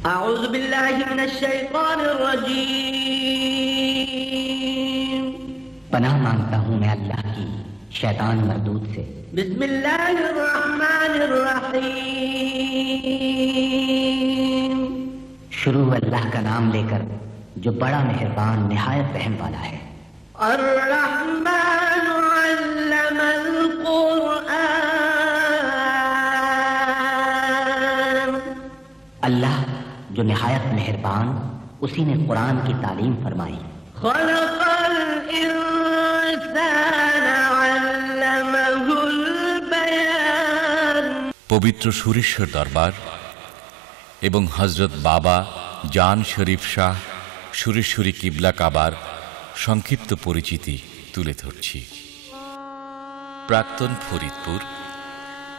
أعوذ بالله من الشيطان الرجيم पनाह मांगता हूँ मैं अल्लाह की शैतान मरदूद से। बिस्म इल्लाहिर रहमानिर रहीम शुरू अल्लाह का नाम लेकर जो बड़ा मेहरबान निहायत रहम वाला है। अर्रहमान अल्लमल कुरआन अल्लाह जो निहायत मेहरबान उसी ने कुरान की तालीम फरमाई। खलक़ल इंसान अल्लमहुल बयान পবিত্র সুরেশ্বর দরবার এবং হযরত বাবা জান শরীফ শাহ সুরেশ্বরী কিবলা কাবার সংক্ষিপ্ত পরিচিতি তুলে ধরছি। প্রাক্তন ফরিদপুর,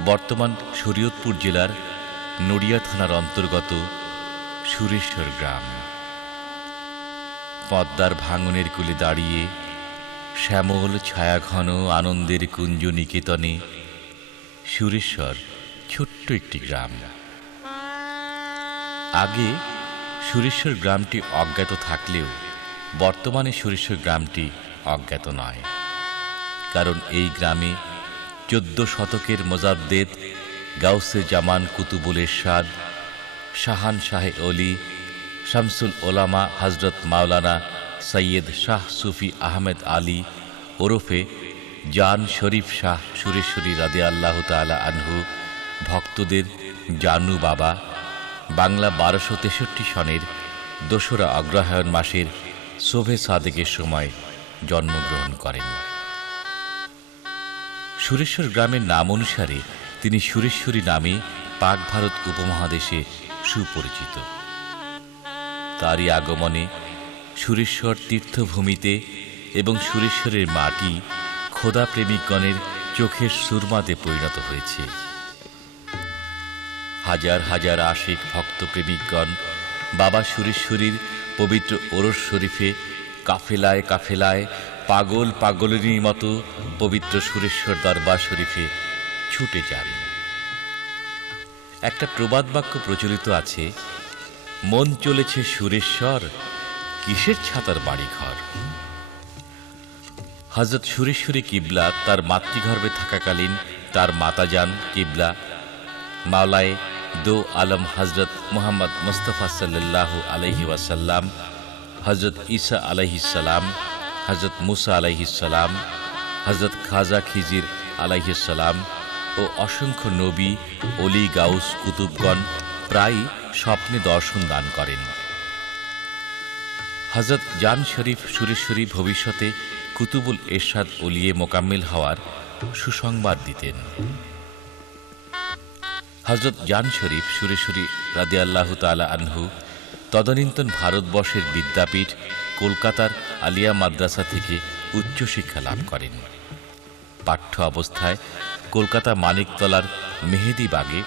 বর্তমান শরীয়তপুর জেলার নড়িয়া থানার অন্তর্গত সুরেশ্বর গ্রাম। পদ্মার ভাঙনের কূলে দাঁড়িয়ে শ্যামল ছায়াঘন আনন্দের কুঞ্জ নিকেতনে সুরেশ্বর ছোট্ট একটি গ্রাম। আগে সুরেশ্বর গ্রামটি অজ্ঞাত থাকলেও বর্তমানে সুরেশ্বর গ্রামটি অজ্ঞাত নয়, কারণ এই গ্রামে 14 শতকের মোজাদ্দেদ গাউসে জামান কুতুবুল এরশাদ শাহান শাহে অলি শামসুল ওলামা হযরত মাওলানা সৈয়দ শাহ সুফি আহমেদ আলী ওরফে জান শরীফ শাহ সুরেশ্বরী রাদিয়াল্লাহু তাআলা আনহু ভক্তদের জানু বাবা বাংলা 1263 সনের 2রা অগ্রহায়ণ মাসের শোভে সাদেকের সময় জন্মগ্রহণ করেন। সুরেশ্বর গ্রামের নাম অনুসারে তিনি সুরেশ্বরী নামে পাক ভারত উপমহাদেশে সুপরিচিত। তারই আগমনে সুরেশ্বর তীর্থভূমিতে এবং সুরেশ্বরের মাটি খোদা প্রেমিকগণের চোখের সুরমাতে পরিণত হয়েছে। হাজার হাজার আশিক ভক্ত প্রেমিকগণ বাবা সুরেশ্বরীর পবিত্র ওরস শরীফে কাফেলায় কাফেলায় পাগল পাগলেরই মতো পবিত্র সুরেশ্বর দরবার শরীফে ছুটে যান। একটা প্রবাদ বাক্য প্রচলিত আছে, মন চলেছে সুরেশ্বর, কিসের ছাতার বাড়ি ঘর। হযরত সুরেশ্বরী কিবলা তার মাতৃগর্ভে থাকাকালীন তার মাতাজান কিবলা মাওলায়ে দো আলম হযরত মুহাম্মদ মুস্তাফা সাল্লাল্লাহু আলাইহি ওয়াসাল্লাম, হযরত ঈসা আলাইহিস সালাম, হযরত মুসা আলাইহিস সালাম, হযরত খাজা খিজির আলাইহিস সালাম ও অসংখ্য নবী অলি গাউস কুতুবগণ প্রায় স্বপ্নে দর্শন দান করেন। হযরত জান শরীফ সুরেশ্বরী ভবিষ্যতে কুতুবুল এরশাদ ওলিয়ে মোকাম্মেল হওয়ার সুসংবাদ দিতেন। হযরত জান শরীফ সুরেশ্বরী রাদিয়াল্লাহু তাআলা আনহু তদানীন্তন ভারতবর্ষের বিদ্যাপীঠ কলকাতার আলিয়া মাদ্রাসা থেকে উচ্চশিক্ষা লাভ করেন। পাঠ্য অবস্থায় কলকাতা মানিকতলার মেহেদিবাগে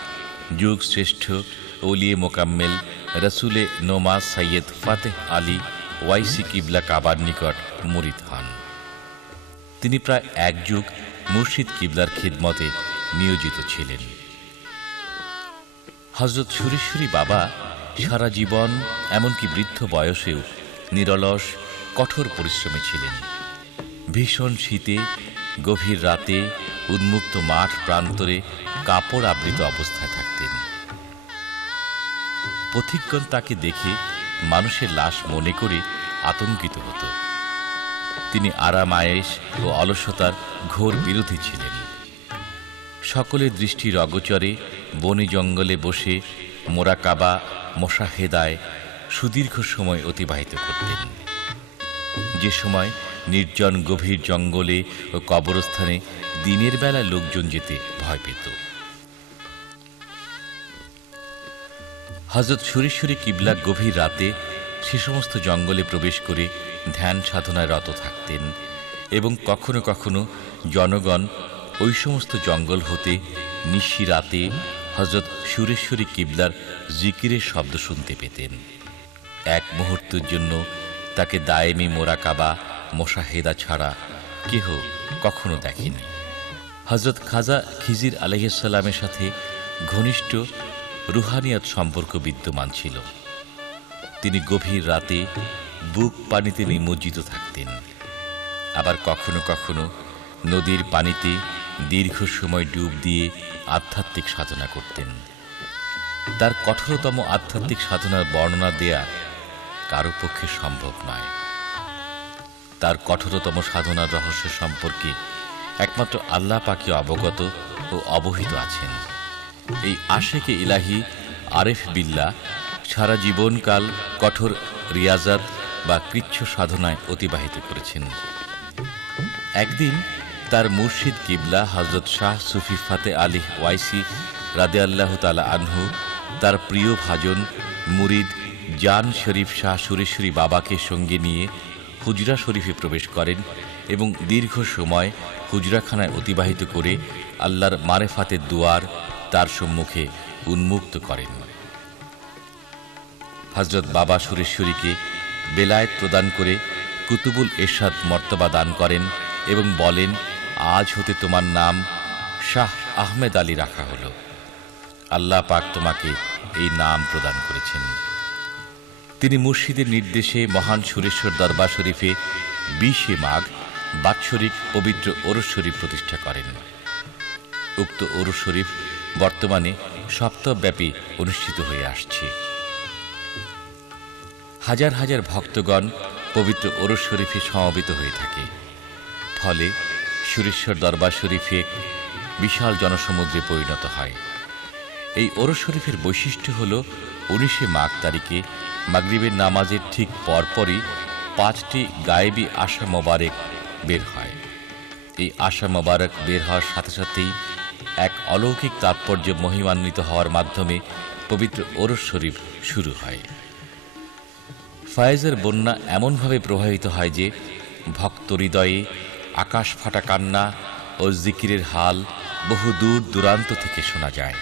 যুগ শ্রেষ্ঠ ওলিয়ে মোকাম্মেল রসুলে নোমা সৈয়দ ফাতেহ আলী ওয়াইসি কিবলা কাবার নিকট মুরিদ হন। তিনি প্রায় 1 যুগ মুর্শিদ কিবলার খিদমতে নিয়োজিত ছিলেন। হযরত সুরেশ্বরী বাবা সারা জীবন এমনকি বৃদ্ধ বয়সেও নিরলস কঠোর পরিশ্রমী ছিলেন। ভীষণ শীতে গভীর রাতে উন্মুক্ত মাঠ প্রান্তরে কাপড় আবৃত অবস্থায় থাকতেন। পথিকগণ তাকে দেখে মানুষের লাশ মনে করে আতঙ্কিত হতো। তিনি আরাম আয়েশ ও অলসতার ঘোর বিরোধী ছিলেন। সকলের দৃষ্টির অগোচরে বনে জঙ্গলে বসে মোরাকাবা মোশাহেদায় সুদীর্ঘ সময় অতিবাহিত করতেন। যে সময় নির্জন গভীর জঙ্গলে ও কবরস্থানে দিনের বেলা লোকজন যেতে ভয় পেত। হযরত সুরেশ্বরী কিবলা গভীর রাতে সে সমস্ত জঙ্গলে প্রবেশ করে ধ্যান সাধনায় রত থাকতেন এবং কখনো কখনো জনগণ ওই সমস্ত জঙ্গল হতে নিশি রাতে হযরত সুরেশ্বরী কিবলার জিকিরের শব্দ শুনতে পেতেন। এক মুহূর্তের জন্য তাকে দায়েমি মোরাকাবা মোশাহেদা ছাড়া কেহ কখনো দেখেনি। হযরত খাজা খিজির আলাইহিস সালামের সাথে ঘনিষ্ঠ রুহানিয়াত সম্পর্ক বিদ্যমান ছিল। তিনি গভীর রাতে বুক পানিতে নিমজ্জিত থাকতেন, আবার কখনো কখনো নদীর পানিতে দীর্ঘ সময় ডুব দিয়ে আধ্যাত্মিক সাধনা করতেন। তার কঠোরতম আধ্যাত্মিক সাধনার বর্ণনা দেয়া কারো পক্ষে সম্ভব নয়। তার কঠোরতম সাধনার রহস্য সম্পর্কে একমাত্র আল্লাহ পাকই অবগত ও অবহিত আছেন। এই আশেকে ইলাহি আরেফ বিল্লাহ সারা জীবনকাল কঠোর রিয়াজাত বা কৃচ্ছ সাধনায় অতিবাহিত করেছেন। একদিন তার মুর্শিদ কিবলা হযরত শাহ সুফি ফাতে আলী ওয়াইসি রাদিয়াল্লাহু তাআলা আনহু তার প্রিয় ভাজন মুরিদ জান শরীফ শাহ সুরেশ্বরী বাবাকে সঙ্গে নিয়ে হুজরা শরীফে প্রবেশ করেন এবং দীর্ঘ সময় হুজরাখানায় অতিবাহিত করে আল্লাহর মারেফাতের দুয়ার তার সম্মুখে উন্মুক্ত করেন। হযরত বাবা সুরেশ্বরীকে বেলায়েত প্রদান করে কুতুবুল এরশাদ মর্তবা দান করেন এবং বলেন, আজ হতে তোমার নাম শাহ আহমেদ আলী রাখা হলো। আল্লাহ পাক তোমাকে এই নাম প্রদান করেছেন। তিনি মুর্শিদের নির্দেশে মহান সুরেশ্বর দরবার শরীফে 20 মাঘ বাৎসরিক পবিত্র ওরস শরীফ প্রতিষ্ঠা করেন। উক্ত ওরস শরীফ বর্তমানে সপ্তাহব্যাপী অনুষ্ঠিত হয়ে আসছে। হাজার হাজার ভক্তগণ পবিত্র ওরস শরীফে সমবেত হয়ে থাকে। ফলে সুরেশ্বর দরবার শরীফে বিশাল জনসমুদ্রে পরিণত হয়। এই ওরস শরীফের বৈশিষ্ট্য হল 19 মাঘ তারিখে মাগরিবের নামাজের ঠিক পরপরই 5টি গায়েবী আশা মোবারক বের হয়। এই আশা মোবারক বের হওয়ার সাথে সাথেই এক অলৌকিক তাৎপর্য মহিমান্বিত হওয়ার মাধ্যমে পবিত্র ওরস শরীফ শুরু হয়। ফয়েজের বন্যা এমনভাবে প্রবাহিত হয় যে ভক্ত হৃদয়ে আকাশ ফাটা কান্না ও জিকিরের হাল বহু দূর দূরান্ত থেকে শোনা যায়।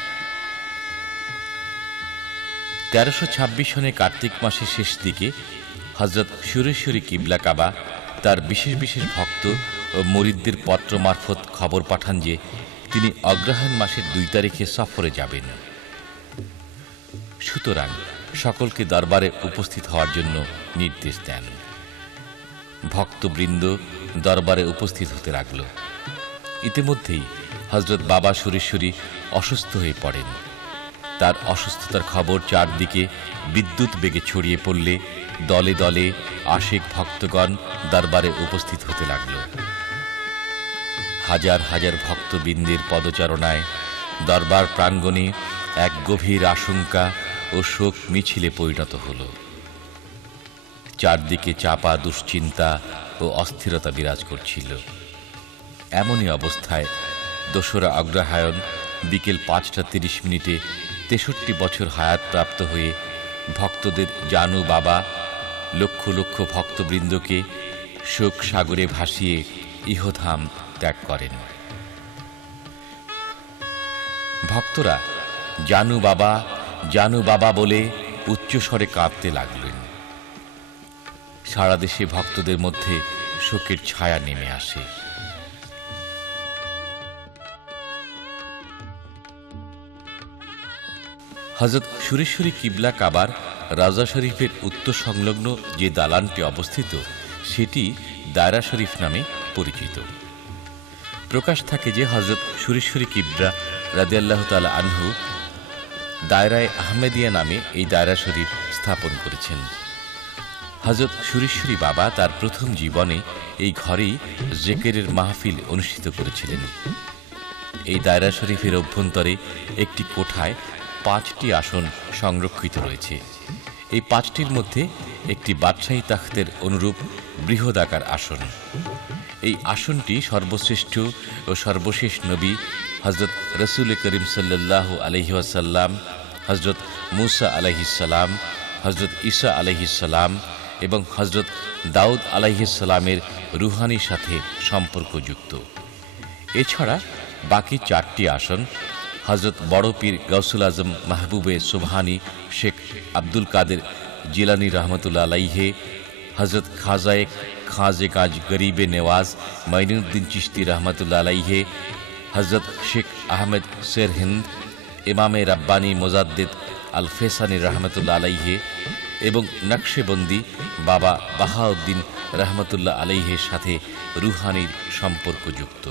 1326 সনে কার্তিক মাসের শেষ দিকে হযরত সুরেশ্বরী কিবলা কাবা তার বিশেষ বিশেষ ভক্ত ও মুরিদদের পত্র মারফত খবর পাঠান যে তিনি অগ্রহায়ণ মাসের 2 তারিখে সফরে যাবেন। সুতরাং সকলকে দরবারে উপস্থিত হওয়ার জন্য নির্দেশ দেন। ভক্তবৃন্দ দরবারে উপস্থিত হতে লাগল। ইতিমধ্যেই হযরত বাবা সুরেশ্বরী অসুস্থ হয়ে পড়েন। তার অসুস্থতার খবর চারদিকে বিদ্যুৎ বেগে ছড়িয়ে পড়লে দলে দলে আশিক ভক্তগণ দরবারে উপস্থিত হতে লাগল। হাজার হাজার ভক্তবৃন্দের পদচারণায় দরবার প্রাঙ্গণে এক গভীর আশঙ্কা ও শোক মিছিলে পরিণত হল। চারদিকে চাপা দুশ্চিন্তা ও অস্থিরতা বিরাজ করছিল। এমনই অবস্থায় 2রা অগ্রহায়ণ বিকেল 5টা 30 মিনিটে 63 বছর হায়াত প্রাপ্ত হয়ে ভক্তদের জানু বাবা লক্ষ লক্ষ ভক্তবৃন্দকে শোক সাগরে ভাসিয়ে ইহধাম ত্যাগ করেন। ভক্তরা জানু বাবা বলে উচ্চস্বরে কাঁদতে লাগলেন। সারা দেশে ভক্তদের মধ্যে শোকের ছায়া নেমে আসে। হযরত সুরেশ্বরী কিবলা কাবার রাজা শরীফের উত্তর সংলগ্ন যে দালানটি অবস্থিত সেটি দায়রা শরীফ নামে পরিচিত। প্রকাশ থাকে যে হযরত সুরেশ্বরী কিবলা রাদিয়াল্লাহু তাআলা আনহু দায়রায়ে আহমেদিয়া নামে এই দায়রা শরীফ স্থাপন করেছেন। হযরত সুরেশ্বরী বাবা তার প্রথম জীবনে এই ঘরেই জিকিরের মাহফিল অনুষ্ঠিত করেছিলেন। এই দায়রা শরীফের অভ্যন্তরে একটি কোঠায় 5টি আসন সংরক্ষিত রয়েছে। এই 5টির মধ্যে একটি বাদশাহী তাখতের অনুরূপ বৃহদাকার আসন। এই আসনটি সর্বশ্রেষ্ঠ ও সর্বশেষ নবী হযরত রাসূল করিম সাল্লাল্লাহু আলাইহি ওয়াসাল্লাম, হযরত মূসা আলাইহিস সালাম, হযরত ঈসা আলাইহিস সালাম এবং হযরত দাউদ আলাইহিস সালামের রুহানির সাথে সম্পর্কযুক্ত। এছাড়া বাকি 4টি আসন হযরত বড় পীর গাউসুল আজম মাহবুবে সুবহানী শেখ আব্দুল কাদের জিলানী রহমতুল্লাহ আলাইহে, হযরত খাজে কাজ গরিবে নেওয়াজ মাইনুদ্দিন চিশতি রহমতুল্লাহ আলাইহে, হযরত শেখ আহমেদ শের হিন্দ, ইমামে রাব্বানী মুজাদ্দিদ আল ফেসানি রহমতুল্লাহ আলাইহে এবং নকশেবন্দি বাবা বাহাউদ্দিন রহমতুল্লাহ আলাইহের সাথে রুহানির সম্পর্কযুক্ত।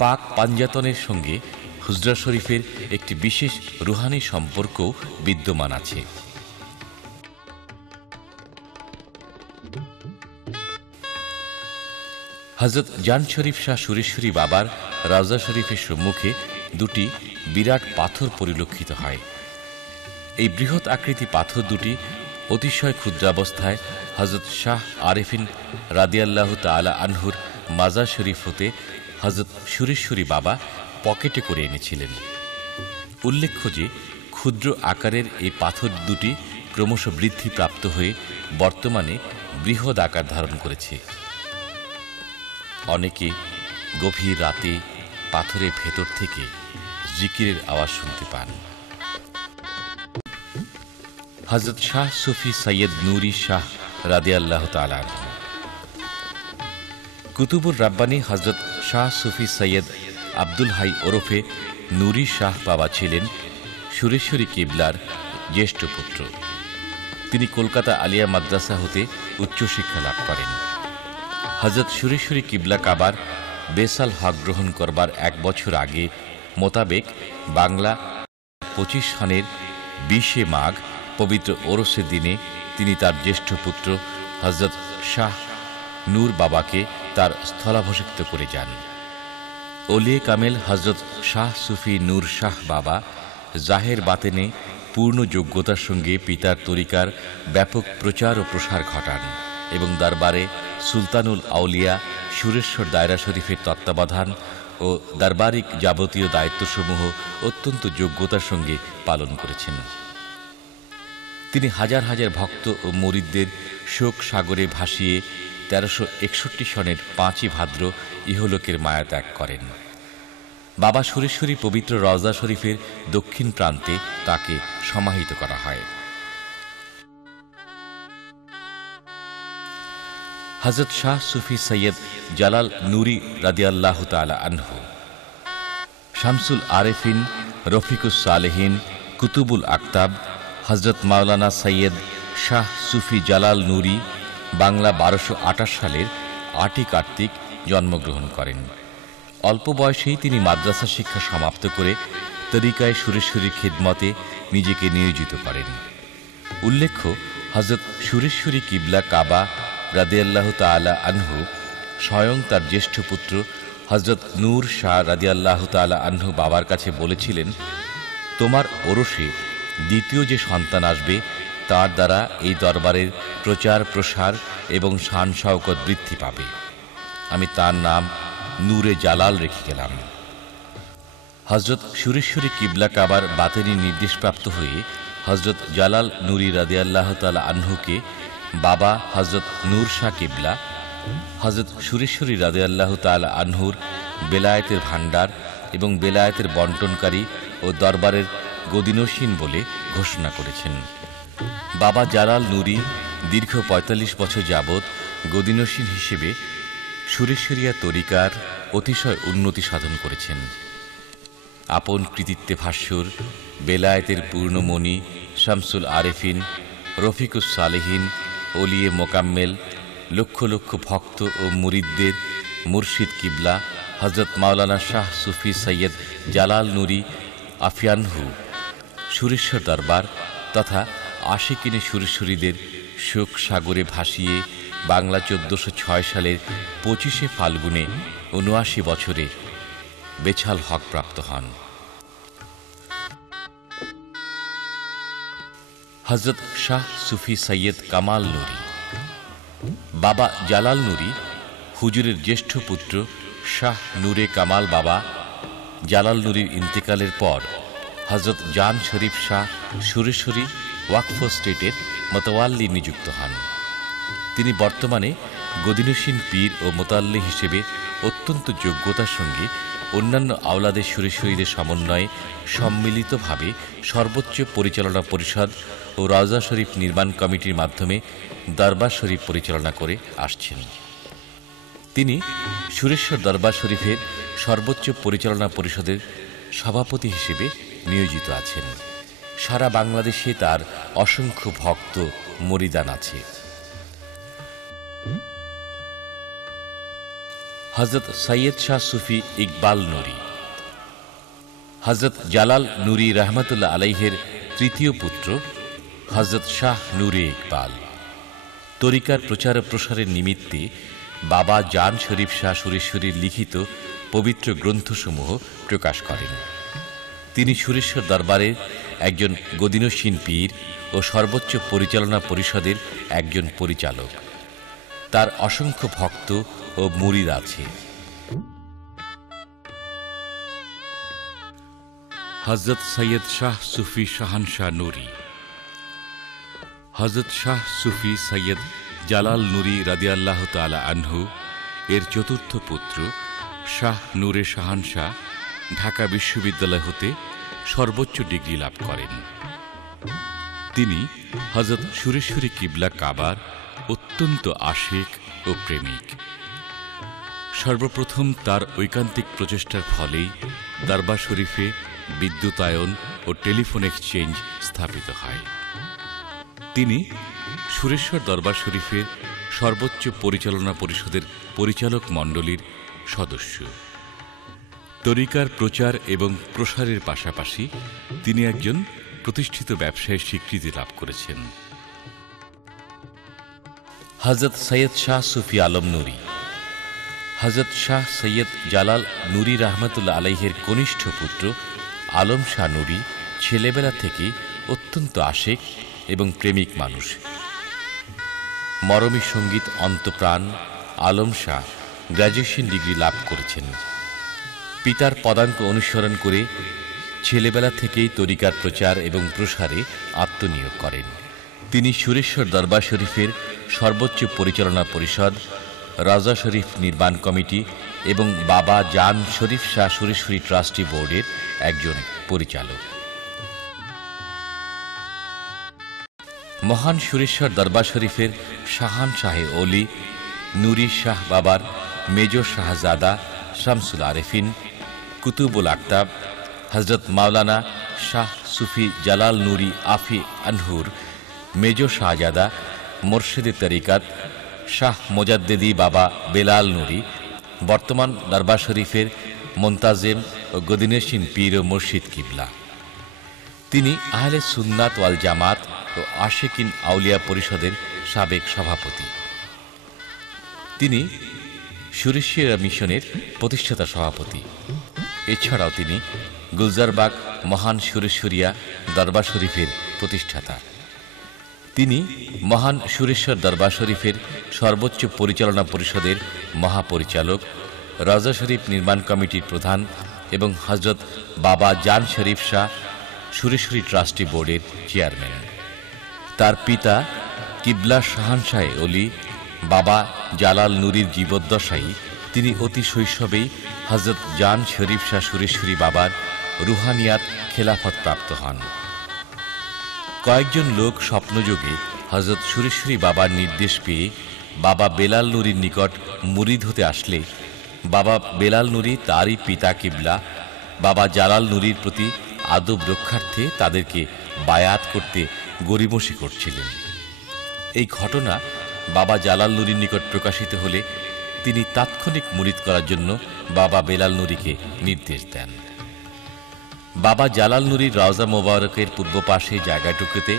পাক পাঞ্জাতনের সঙ্গে হুজরা শরীফের একটি বিশেষ রুহানি সম্পর্ক বিদ্যমান আছে। হযরত জান শরীফ শাহ সুরেশ্বরী বাবার রওজা শরীফের সম্মুখে দুটি বিরাট পাথর পরিলক্ষিত হয়। এই বৃহৎ আকৃতি পাথর দুটি অতিশয় ক্ষুদ্রাবস্থায় হযরত শাহ আরেফিন রাদিয়াল্লাহু তাআলা আনহুর মাজার শরীফ হতে হযরত সুরেশ্বরী বাবা পকেটে করে এনেছিলেন। উল্লেখ্য যে ক্ষুদ্র আকারের এই পাথর দুটি ক্রমশ বৃদ্ধিপ্রাপ্ত হয়ে বর্তমানে বৃহৎ আকার ধারণ করেছে। অনেকে গভীর রাতে পাথরের ভেতর থেকে জিকিরের আওয়াজ শুনতে পান। হযরত শাহ সুফি সৈয়দ নূরি শাহ রাদিয়াল্লাহু তাআলা আনহু। কুতুবুর রাব্বানী হযরত শাহ সুফি সৈয়দ আব্দুল হাই ওরফে নূরি শাহ বাবা ছিলেন সুরেশ্বরী কিবলার জ্যেষ্ঠ পুত্র। তিনি কলকাতা আলিয়া মাদ্রাসা হতে উচ্চশিক্ষা লাভ করেন। হযরত সুরেশ্বরী কিবলা কাবার বেসাল হক গ্রহণ করবার 1 বছর আগে মোতাবেক বাংলা 25 সনের 20 মাঘ পবিত্র ওরসের দিনে তিনি তার জ্যেষ্ঠ পুত্র হযরত শাহ নূর বাবাকে তার স্থলাভিষিক্ত করে যান। ওলিয়ে কামেল হযরত শাহ সুফি নূর শাহ বাবা জাহের বাতেনে পূর্ণ যোগ্যতার সঙ্গে পিতার তরিকার ব্যাপক প্রচার ও প্রসার ঘটান এবং দরবারে সুলতানুল আউলিয়া সুরেশ্বর দায়রা শরীফের তত্ত্বাবধান ও দরবারিক যাবতীয় দায়িত্বসমূহ অত্যন্ত যোগ্যতার সঙ্গে পালন করেছেন। তিনি হাজার হাজার ভক্ত ও মুরিদদের শোক সাগরে ভাসিয়ে 1361 সনের 5ই ভাদ্র ইহলোকের মায়া ত্যাগ করেন। বাবা সুরেশ্বরী পবিত্র রওজা শরীফের দক্ষিণ প্রান্তে তাকে সমাহিত করা হয়। হযরত শাহ সুফি সৈয়দ জালাল নূরি রাদিয়াল্লাহু তাআলা আনহু, শামসুল আরেফিন, রফিকুস সালেহিন, কুতুবুল আকতাব হযরত মাওলানা সৈয়দ শাহ সুফি জালাল নূরি বাংলা 1228 সালের 8ই কার্তিক জন্মগ্রহণ করেন। অল্প বয়সেই তিনি মাদ্রাসা শিক্ষা সমাপ্ত করে তরিকায় সুরেশ্বরীর খিদমতে নিজেকে নিয়োজিত করেন। উল্লেখ্য, হযরত সুরেশ্বরী কিবলা কাবা রাদিয়াল্লাহু তাআলা আনহু স্বয়ং তার জ্যেষ্ঠ পুত্র হযরত নূর শাহ রাদিয়াল্লাহু তাআলা আনহু বাবার কাছে বলেছিলেন, তোমার ওরসে দ্বিতীয় যে সন্তান আসবে তার দ্বারা এই দরবারের প্রচার প্রসার এবং শান শওকত বৃদ্ধি পাবে। আমি তার নাম নূরে জালাল রেখে গেলাম। হযরত সুরেশ্বরী কিবলা কাবার বাতেনি নির্দেশপ্রাপ্ত হয়ে হযরত জালাল নূরি রাদিয়াল্লাহু তাআলা আনহুকে বাবা হযরত নূর শাহ কিবলা হযরত সুরেশ্বরী রাদিয়াল্লাহু তাআলা আনহুর বেলায়েতের ভাণ্ডার এবং বেলায়েতের বন্টনকারী ও দরবারের গদিনসীন বলে ঘোষণা করেছেন। বাবা জালাল নূরি দীর্ঘ 45 বছর যাবৎ গদিনসীন হিসেবে সুরেশ্বরিয়া তরিকার অতিশয় উন্নতি সাধন করেছেন। আপন কৃতিত্বে ভাস্বর বেলায়েতের পূর্ণমণি শামসুল আরেফিন, রফিকুস সালেহিন, ওলিয়ে মোকাম্মেল, লক্ষ লক্ষ ভক্ত ও মুরিদদের মুর্শিদ কিবলা হযরত মাওলানা শাহ সুফি সৈয়দ জালাল নূরি আফিয়ানহু সুরেশ্বর দরবার তথা আশিকিনে সুরেশ্বরীদের শোক সাগরে ভাসিয়ে বাংলা 1406 সালের 25শে ফাল্গুনে 79 বছরে বেছাল হক প্রাপ্ত হন। হযরত শাহ সুফি সৈয়দ কামাল নূরি। বাবা জালাল নূরি হুজুরের জ্যেষ্ঠ পুত্র শাহ নূরে কামাল বাবা জালাল নূরির ইন্তেকালের পর হযরত জান শরীফ শাহ সুরেশ্বরী ওয়াকফ স্টেটের মোতাওয়াল্লি নিযুক্ত হন। তিনি বর্তমানে গদিনসীন পীর ও মোতাল্লি হিসেবে অত্যন্ত যোগ্যতার সঙ্গে অন্যান্য আওলাদের সুরেশ্বরীদের সমন্বয়ে সম্মিলিতভাবে সর্বোচ্চ পরিচালনা পরিষদ ও রওজা শরীফ নির্মাণ কমিটির মাধ্যমে দরবার শরীফ পরিচালনা করে আসছেন। তিনি সুরেশ্বর দরবার শরীফের সর্বোচ্চ পরিচালনা পরিষদের সভাপতি হিসেবে নিয়োজিত আছেন। সারা বাংলাদেশে তার অসংখ্য ভক্ত মুরিদান আছে। হযরত সৈয়দ শাহ সুফি ইকবাল নুরী। হযরত জালাল নুরী রহমতুল্লাহ আলাইহের তৃতীয় পুত্র হযরত শাহ নুরে ইকবাল তরিকার প্রচার ও প্রসারের নিমিত্তে বাবা জান শরীফ শাহ সুরেশ্বরীর লিখিত পবিত্র গ্রন্থসমূহ প্রকাশ করেন। তিনি সুরেশ্বর দরবারের একজন গদিনশীন পীর ও সর্বোচ্চ পরিচালনা পরিষদের একজন পরিচালক। তার অসংখ্য ভক্ত ও মুরিদ আছে। হযরত সৈয়দ শাহ সুফি শাহানশাহ নুরী। হযরত শাহ সুফি সৈয়দ জালাল নুরী রাদিয়াল্লাহু তাআলা আনহু এর চতুর্থ পুত্র শাহ নূরে শাহানশাহ ঢাকা বিশ্ববিদ্যালয় হতে সর্বোচ্চ ডিগ্রি লাভ করেন। তিনি হযরত সুরেশ্বরী কিবলা কাবার অত্যন্ত আশিক ও প্রেমিক। সর্বপ্রথম তার ঐকান্তিক প্রচেষ্টার ফলেই দরবার শরীফে বিদ্যুতায়ন ও টেলিফোন এক্সচেঞ্জ স্থাপিত হয়। তিনি সুরেশ্বর দরবার শরীফের সর্বোচ্চ পরিচালনা পরিষদের পরিচালক মণ্ডলীর সদস্য। তরিকার প্রচার এবং প্রসারের পাশাপাশি তিনি একজন প্রতিষ্ঠিত ব্যবসায়ী স্বীকৃতি লাভ করেছেন। হযরত সৈয়দ শাহ সুফি আলম নুরী। হযরত শাহ সৈয়দ জালাল নুরী রহমতুল্লাহ আলাইহের কনিষ্ঠ পুত্র আলম শাহ নুরী ছেলেবেলা থেকে অত্যন্ত আশিক এবং প্রেমিক মানুষ। মরমী সঙ্গীত অন্তপ্রাণ আলম শাহ গ্র্যাজুয়েশন ডিগ্রি লাভ করেছেন। পিতার পদাঙ্ক অনুসরণ করে ছেলেবেলা থেকেই তরিকার প্রচার এবং প্রসারে আত্মনিয়োগ করেন। তিনি সুরেশ্বর দরবার শরীফের সর্বোচ্চ পরিচালনা পরিষদ, রাজা শরীফ নির্মাণ কমিটি এবং বাবা জান শরীফ শাহ সুরেশ্বরী ট্রাস্টি বোর্ডের একজন পরিচালক। মহান সুরেশ্বর দরবার শরীফের শাহান শাহে অলি নুরী শাহ বাবার মেজ শাহজাদা শামসুল আরেফিন কুতুবুল আকতাব হযরত মাওলানা শাহ সুফি জালাল নুরী আফি আনহুর মেজ শাহজাদা মোর্শেদে তরিকাত শাহ মোজাদ্দেদি বাবা বেলাল নুরী বর্তমান দরবার শরীফের মোন্তাজেম ও গদিনশীন পীর ও মুর্শিদ কিবলা। তিনি আহলে সুন্নাত ওয়াল জামাত ও আশিকিন আউলিয়া পরিষদের সাবেক সভাপতি। তিনি সুরেশ্বরিয়া মিশনের প্রতিষ্ঠাতা সভাপতি। এছাড়াও তিনি গুলজারবাগ মহান সুরেশ্বরিয়া দরবার শরীফের প্রতিষ্ঠাতা। তিনি মহান সুরেশ্বর দরবার শরীফের সর্বোচ্চ পরিচালনা পরিষদের মহাপরিচালক, রাজা শরীফ নির্মাণ কমিটির প্রধান এবং হযরত বাবা জান শরীফ শাহ সুরেশ্বরী ট্রাস্টি বোর্ডের চেয়ারম্যান। তার পিতা কিবলা শাহানশাহে অলি বাবা জালাল নুরীর জীবদ্দশায় তিনি অতি শৈশবেই হযরত জান শরীফ শাহ সুরেশ্বরী বাবার রুহানিয়াত খেলাফত প্রাপ্ত হন। কয়েকজন লোক স্বপ্নযোগে হযরত সুরেশ্বরী বাবার নির্দেশ পেয়ে বাবা বেলাল নুরীর নিকট মুরিদ হতে আসলে বাবা বেলাল নুরী তারই পিতা কিবলা বাবা জালাল নুরীর প্রতি আদব রক্ষার্থে তাদেরকে বায়াত করতে গড়িমসি করছিলেন। এই ঘটনা বাবা জালাল নুরীর নিকট প্রকাশিত হলে তিনি তাৎক্ষণিক মুরিদ করার জন্য বাবা বেলাল নুরীকে নির্দেশ দেন। বাবা জালাল নুরীর রওজা মোবারকের পূর্ব পাশে জায়গাটুকুতে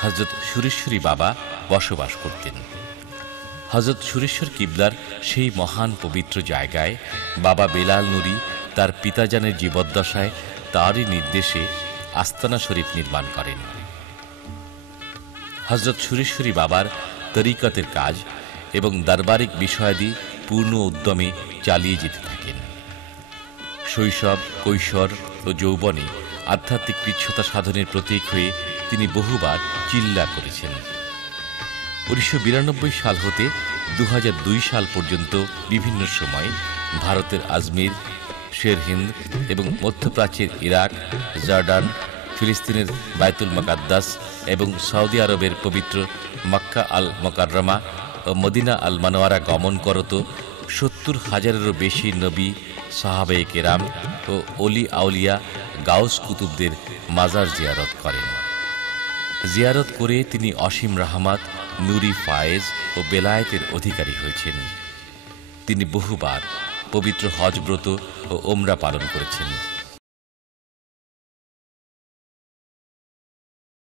হযরত সুরেশ্বরী বাবা বসবাস করতেন। হযরত সুরেশ্বর কিবলার সেই মহান পবিত্র জায়গায় বাবা বেলাল নুরী তার পিতাজানের জীবদ্দশায় তারই নির্দেশে আস্তানা শরীফ নির্মাণ করেন। হযরত সুরেশ্বরী বাবার তরিকতের কাজ এবং দরবারিক বিষয়াদি পূর্ণ উদ্যমে চালিয়ে যেতে থাকেন। শৈশব, কৈশোর ও যৌবনে আধ্যাত্মিক কৃচ্ছতা সাধনের প্রতীক হয়ে তিনি বহুবার চিল্লা করেছেন। 1992 সাল হতে 2002 সাল পর্যন্ত বিভিন্ন সময়ে ভারতের আজমির, শেরহিন্দ এবং মধ্যপ্রাচ্যের ইরাক, জর্ডান, ফিলিস্তিনের বায়তুল মুকাদ্দাস এবং সৌদি আরবের পবিত্র মক্কা আল মুকাররমা ও মদিনা আল মানওয়ারা গমন করত 70,000-এরও বেশি নবী, সাহাবায়ে কেরাম ও অলি আউলিয়া গাউস কুতুবদের মাজার জিয়ারত করেন। জিয়ারত করে তিনি অসীম রাহমাত, নূরি ফায়েজ ও বেলায়েতের অধিকারী হয়েছেন। তিনি বহুবার পবিত্র হজ ব্রত ও ওমরা পালন করেছেন।